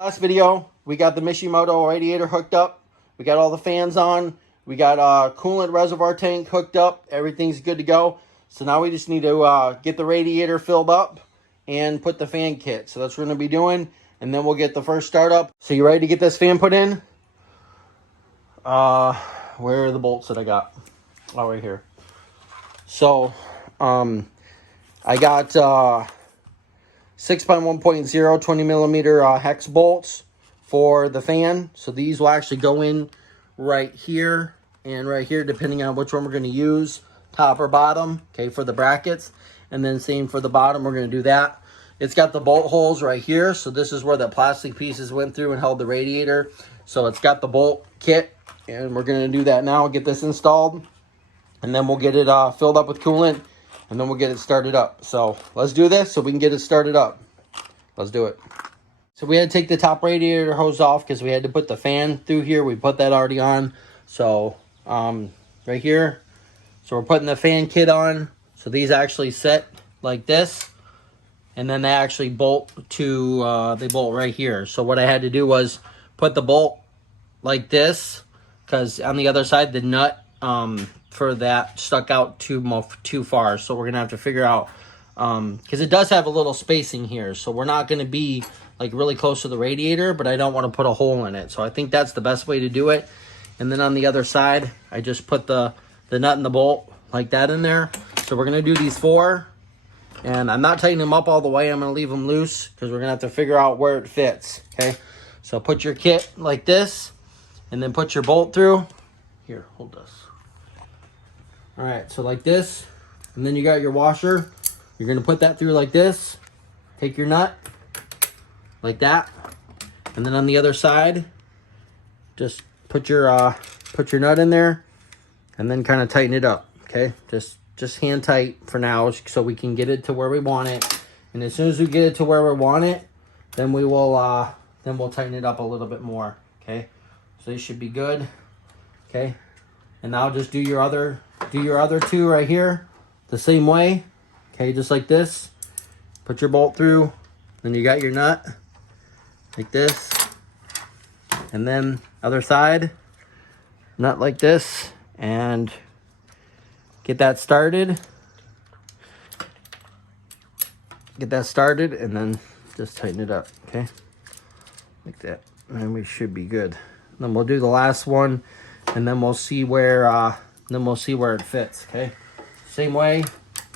Last video, we got the Mishimoto radiator hooked up. We got all the fans on. We got a coolant reservoir tank hooked up. Everything's good to go. So now we just need to get the radiator filled up and put the fan kit. So that's what we're going to be doing. And then we'll get the first startup. So you ready to get this fan put in? Where are the bolts that I got? Oh, right here. So, I got 6x1.0 20 millimeter hex bolts for the fan. So these will actually go in right here and right here, depending on which one we're going to use, top or bottom, okay, for the brackets. And then same for the bottom, we're going to do that. It's got the bolt holes right here. So this is where the plastic pieces went through and held the radiator. So it's got the bolt kit, and we're going to do that now, get this installed. And then we'll get it filled up with coolant, and then we'll get it started up. So let's do this so we can get it started up. Let's do it. So we had to take the top radiator hose off because we had to put the fan through here. We put that already on. So right here. So we're putting the fan kit on. So these actually set like this. And then they actually bolt to, they bolt right here. So what I had to do was put the bolt like this, because on the other side, the nut for that stuck out too far. So we're gonna have to figure out, because it does have a little spacing here, so we're not gonna be like really close to the radiator, but I don't want to put a hole in it. So I think that's the best way to do it. And then on the other side, I just put the nut and the bolt like that in there. So we're gonna do these 4, and I'm not tightening them up all the way. I'm gonna leave them loose because we're gonna have to figure out where it fits. Okay, so put your kit like this, and then put your bolt through. Here, hold this. All right, so like this, and then you got your washer. You're gonna put that through like this. Take your nut, like that, and then on the other side, just put your nut in there, and then kind of tighten it up. Okay, just hand tight for now, so we can get it to where we want it. And as soon as we get it to where we want it, then we'll tighten it up a little bit more. Okay, so these should be good. Okay, and now just do your other 2 right here the same way. Okay, just like this. Put your bolt through, then you got your nut like this, and then other side, nut like this, and get that started. Get that started, and then just tighten it up. Okay, like that, and we should be good. Then we'll do the last one, and then we'll see where it fits. Okay, same way,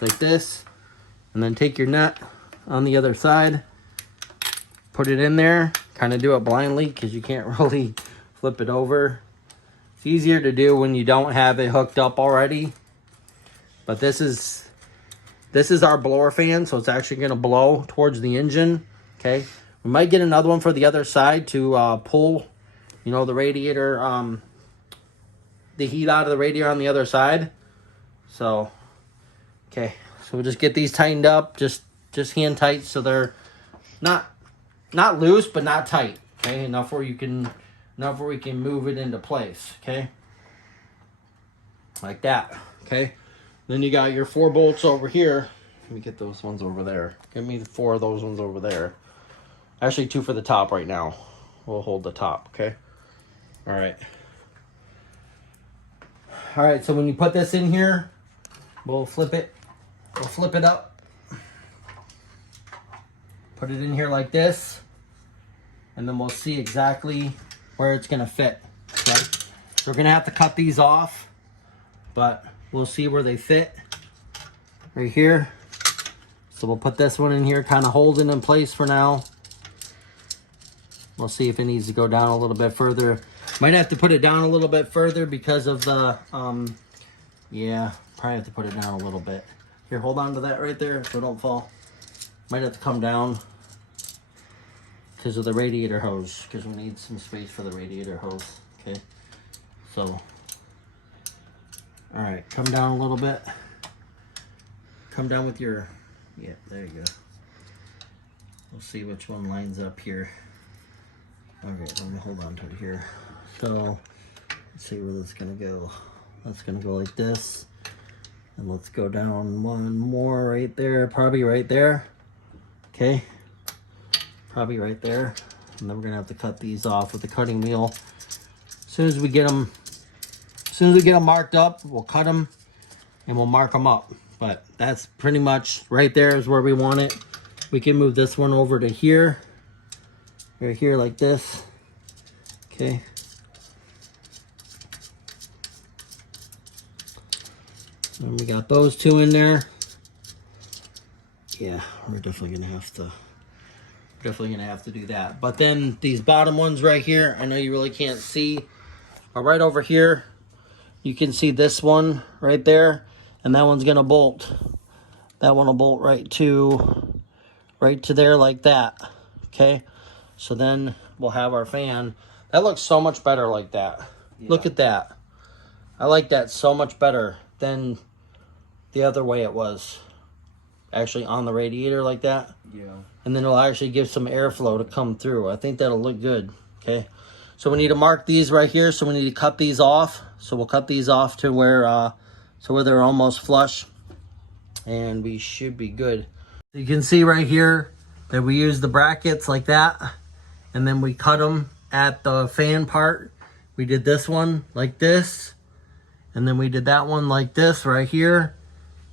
like this, and then take your nut on the other side, put it in there, kind of do it blindly because you can't really flip it over. It's easier to do when you don't have it hooked up already. But this is our blower fan, so it's actually going to blow towards the engine. Okay, we might get another one for the other side to pull, you know, the radiator, the heat out of the radiator on the other side. So, okay, so we'll just get these tightened up, just hand tight, so they're not loose, but not tight. Okay, enough where we can move it into place. Okay, like that. Okay, then you got your 4 bolts over here. Let me get those ones over there. Give me 4 of those ones over there. Actually, 2 for the top right now. We'll hold the top. Okay. All right. All right, so when you put this in here, we'll flip it up. Put it in here like this, and then we'll see exactly where it's gonna fit. Okay? So we're gonna have to cut these off, but we'll see where they fit right here. So we'll put this one in here, kind of hold it in place for now. We'll see if it needs to go down a little bit further. Might have to put it down a little bit further because of the, yeah, probably have to put it down a little bit. Here, hold on to that right there so it don't fall. Might have to come down because of the radiator hose, because we need some space for the radiator hose. Okay, so, all right, come down a little bit. Come down with your, yeah, there you go. We'll see which one lines up here. Okay, let me hold on to it here. So, let's see where this is gonna go. That's gonna go like this. And let's go down one more right there, probably right there. Okay, probably right there. And then we're gonna have to cut these off with the cutting wheel. As soon as we get them marked up, we'll cut them and we'll mark them up. But that's pretty much right there is where we want it. We can move this one over to here, right here like this. Okay. And we got those two in there. Yeah, we're definitely gonna have to do that. But then these bottom ones right here, I know you really can't see, but right over here, you can see this one right there, and that one's gonna bolt. That one will bolt right to there like that. Okay, so then we'll have our fan. That looks so much better like that. Yeah. Look at that. I like that so much better than the other way it was. Actually on the radiator like that. Yeah. And then it'll actually give some airflow to come through. I think that'll look good. Okay. So we need to mark these right here. So we need to cut these off. So we'll cut these off to where they're almost flush. And we should be good. You can see right here that we use the brackets like that. And then we cut them at the fan part. We did this one like this. And then we did that one like this right here.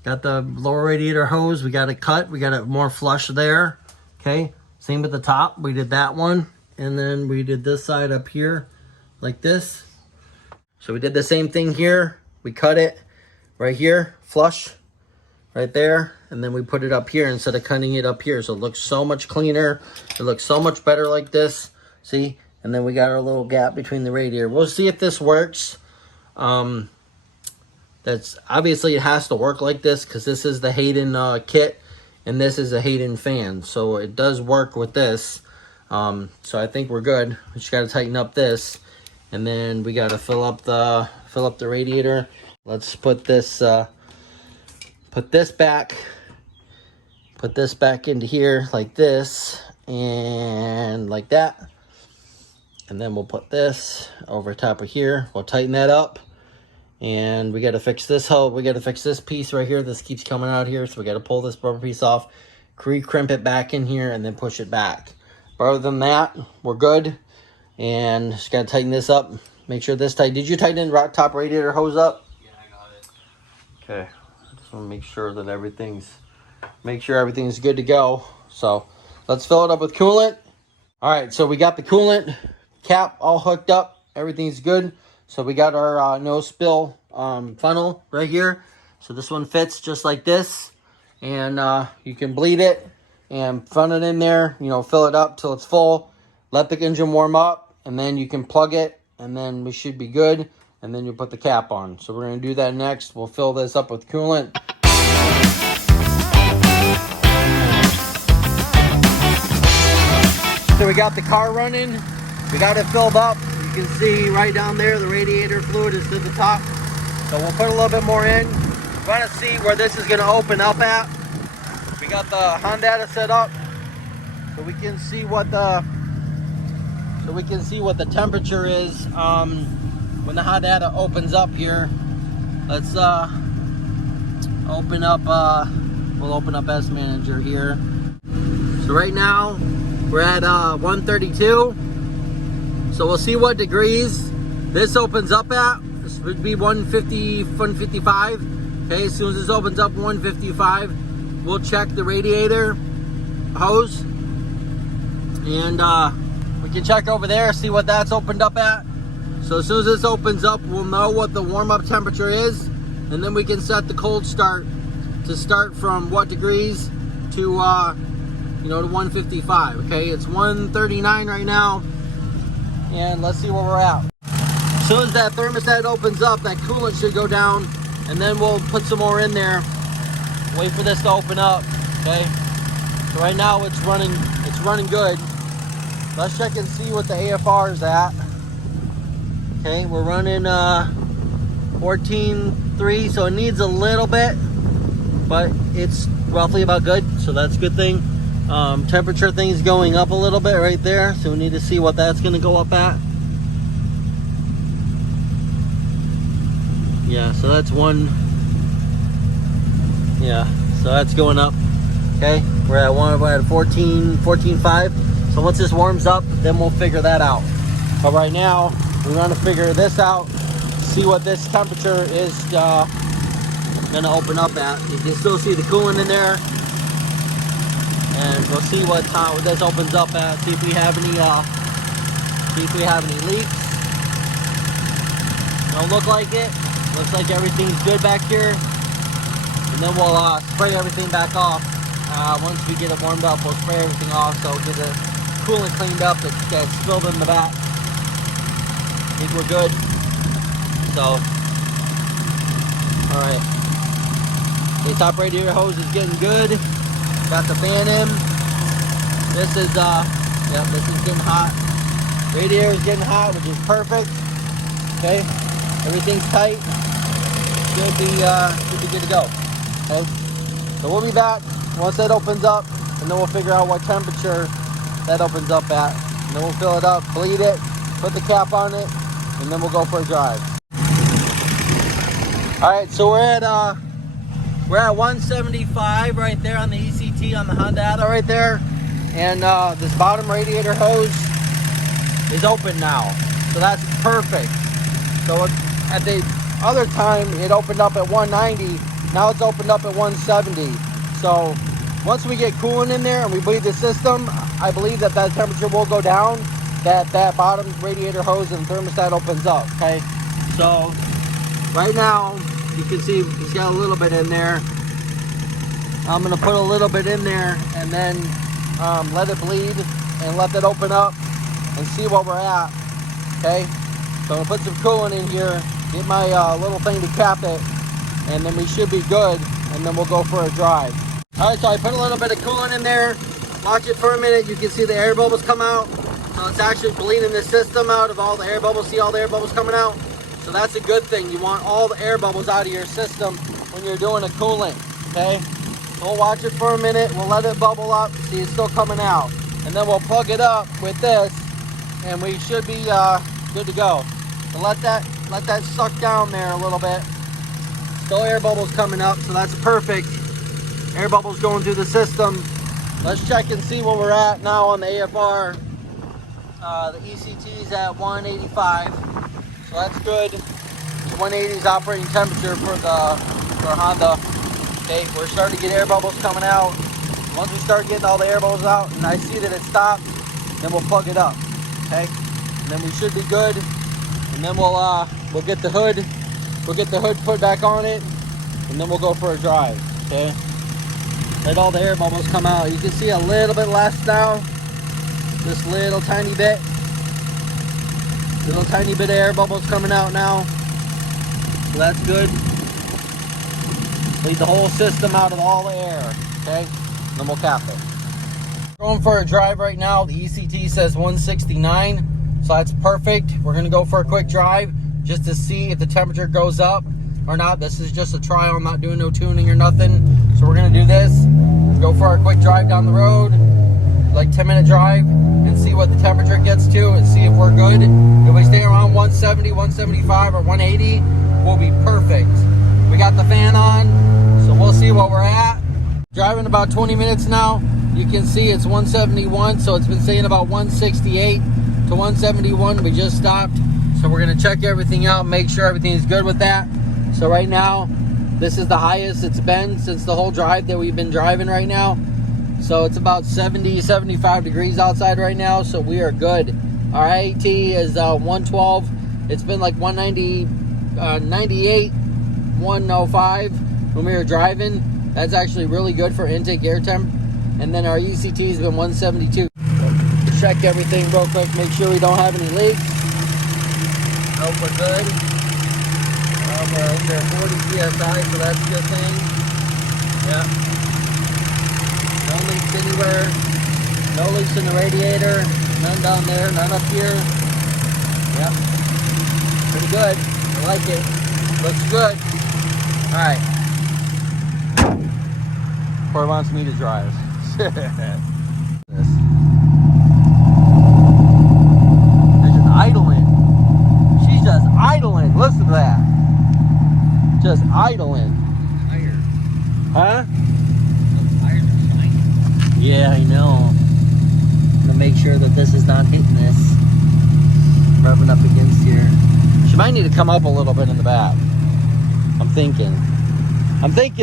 Got the lower radiator hose. We got it cut. We got it more flush there. Okay. Same with the top. We did that one. And then we did this side up here like this. So we did the same thing here. We cut it right here, flush right there. And then we put it up here instead of cutting it up here. So it looks so much cleaner. It looks so much better like this. See? And then we got our little gap between the radiator. We'll see if this works. That's obviously it has to work like this because this is the Hayden kit and this is a Hayden fan, so it does work with this. So I think we're good. We just got to tighten up this, and then we got to fill up the radiator. Let's put this back into here like this and like that, and then we'll put this over top of here. We'll tighten that up. And we got to fix this hole. We got to fix this piece right here. This keeps coming out here. So we got to pull this rubber piece off, crimp it back in here, and then push it back. But other than that, we're good. And just got to tighten this up. Make sure this tight. Did you tighten the top radiator hose up? Yeah, I got it. Okay. I just want to make sure that everything's good to go. So let's fill it up with coolant. All right. So we got the coolant cap all hooked up. Everything's good. So we got our no spill funnel right here. So this one fits just like this. And you can bleed it and funnel it in there. You know, fill it up till it's full. Let the engine warm up. And then you can plug it. And then we should be good. And then you put the cap on. So we're going to do that next. We'll fill this up with coolant. So we got the car running. We got it filled up. You can see right down there the radiator fluid is to the top. So we'll put a little bit more in. We want to see where this is going to open up at. We got the Honda set up so we can see what the temperature is when the hot data opens up here. Let's open up. We'll open up S Manager here. So right now we're at 132. So we'll see what degrees this opens up at. This would be 150, 155. Okay, as soon as this opens up 155, we'll check the radiator hose. And we can check over there, see what that's opened up at. So as soon as this opens up, we'll know what the warm-up temperature is. And then we can set the cold start to start from what degrees to, to 155. Okay, it's 139 right now. And let's see where we're at. As soon as that thermostat opens up, that coolant should go down, and then we'll put some more in there. Wait for this to open up. Okay. So right now it's running good. Let's check and see what the AFR is at. Okay, we're running 14.3, so it needs a little bit, but it's roughly about good, so that's a good thing. Temperature thing's going up a little bit right there, so we need to see what that's going to go up at. Yeah, so that's one. Yeah, so that's going up. Okay, we're at 14.5. So once this warms up, then we'll figure that out. But right now, we want to figure this out, see what this temperature is gonna open up at. You can still see the coolant in there, and we'll see what this opens up at. See if we have any leaks. Don't look like it. Looks like everything's good back here. And then we'll spray everything back off. Once we get it warmed up, we'll spray everything off so get the coolant cleaned up that's spilled in the back. I think we're good. So, all right. The top radiator hose is getting good. Got the fan in. This is this is getting hot. Radiator is getting hot, which is perfect. Okay, everything's tight. Should be good to go. Okay, so we'll be back once that opens up, and then we'll figure out what temperature that opens up at. And then we'll fill it up, bleed it, put the cap on it, and then we'll go for a drive. All right, so we're at 175 right there on the ECT on the Honda right there, and this bottom radiator hose is open now, so that's perfect. So at the other time it opened up at 190, now it's opened up at 170. So once we get coolant in there and we bleed the system, I believe that temperature will go down, that bottom radiator hose and thermostat opens up. Okay, so right now you can see he's got a little bit in there. I'm gonna put a little bit in there and then let it bleed and let that open up and see what we're at. Okay, so I'm gonna put some coolant in here, get my little thing to cap it, and then we should be good, and then we'll go for a drive. All right, so I put a little bit of coolant in there. Watch it for a minute. You can see the air bubbles come out. So it's actually bleeding the system out of all the air bubbles. See all the air bubbles coming out? So that's a good thing. You want all the air bubbles out of your system when you're doing a coolant, okay? So we'll watch it for a minute. We'll let it bubble up. See, it's still coming out. And then we'll plug it up with this, and we should be good to go. So let that suck down there a little bit. Still air bubbles coming up, so that's perfect. Air bubbles going through the system. Let's check and see where we're at now on the AFR. The ECT is at 185, so that's good. 180 is operating temperature for Honda. Okay, we're starting to get air bubbles coming out. Once we start getting all the air bubbles out and I see that it stopped, then we'll plug it up. Okay, and then we should be good. And then we'll get the hood. We'll get the hood put back on it, and then we'll go for a drive. Okay. Let all the air bubbles come out. You can see a little bit less now. Just little tiny bit. Little tiny bit of air bubbles coming out now. So that's good. Lead the whole system out of all the air. Okay? And then we'll cap it. Going for a drive right now. The ECT says 169. So that's perfect. We're going to go for a quick drive just to see if the temperature goes up or not. This is just a trial. I'm not doing no tuning or nothing. So we're going to do this. Let's go for our quick drive down the road. Like 10-minute drive, and see what the temperature gets to and see if we're good. If we stay around 170, 175, or 180, we'll be perfect. We got the fan on, so we'll see what we're at. Driving about 20 minutes now. You can see it's 171, so it's been saying about 168 to 171. We just stopped, so we're gonna check everything out, make sure everything is good with that. So right now, this is the highest it's been since the whole drive that we've been driving right now. So it's about 70, 75 degrees outside right now, so we are good. Our IAT is 112. It's been like 190, 98, 105 when we were driving. That's actually really good for intake air temp. And then our ECT has been 172. Check everything real quick, make sure we don't have any leaks. Nope, we're good. We're under 40 PSI, so that's a good thing. Yeah. No leaks anywhere, no leaks in the radiator, none down there, none up here. Yep, pretty good. I like it. Looks good. All right. Corey wants me to drive. This. They're just idling. She's just idling. Listen to that. Just idling. Huh? Yeah, I know. The make sure that this is not hitting this. Rubbing up against here. She might need to come up a little bit in the back. I'm thinking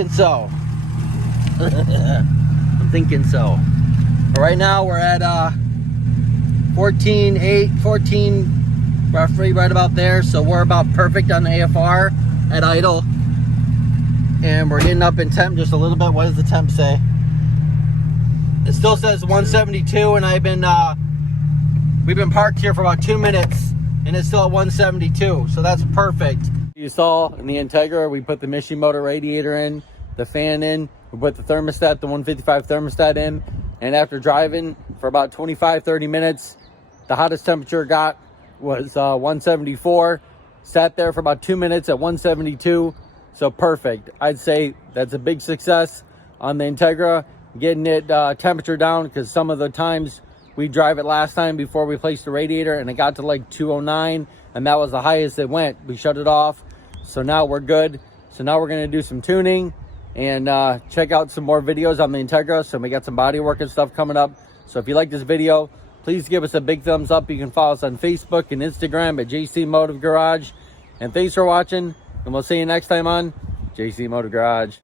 so. I'm thinking so. But right now we're at 14, roughly right about there. So we're about perfect on the AFR at idle. And we're getting up in temp just a little bit. What does the temp say? It still says 172, and we've been parked here for about 2 minutes, and it's still at 172, so that's perfect. You saw in the Integra, we put the Mishimoto radiator in, the fan in, we put the thermostat, the 155 thermostat in, and after driving for about 25-30 minutes, the hottest temperature it got was 174. Sat there for about 2 minutes at 172, so perfect. I'd say that's a big success on the Integra, getting it temperature down, because some of the times we drive it last time before we placed the radiator and it got to like 209, and that was the highest it went. We shut it off, so now we're good. So now we're going to do some tuning and check out some more videos on the Integra. So we got some body work and stuff coming up. So if you like this video, please give us a big thumbs up. You can follow us on Facebook and Instagram at JC Motive Garage. And thanks for watching, and we'll see you next time on JC Motive Garage.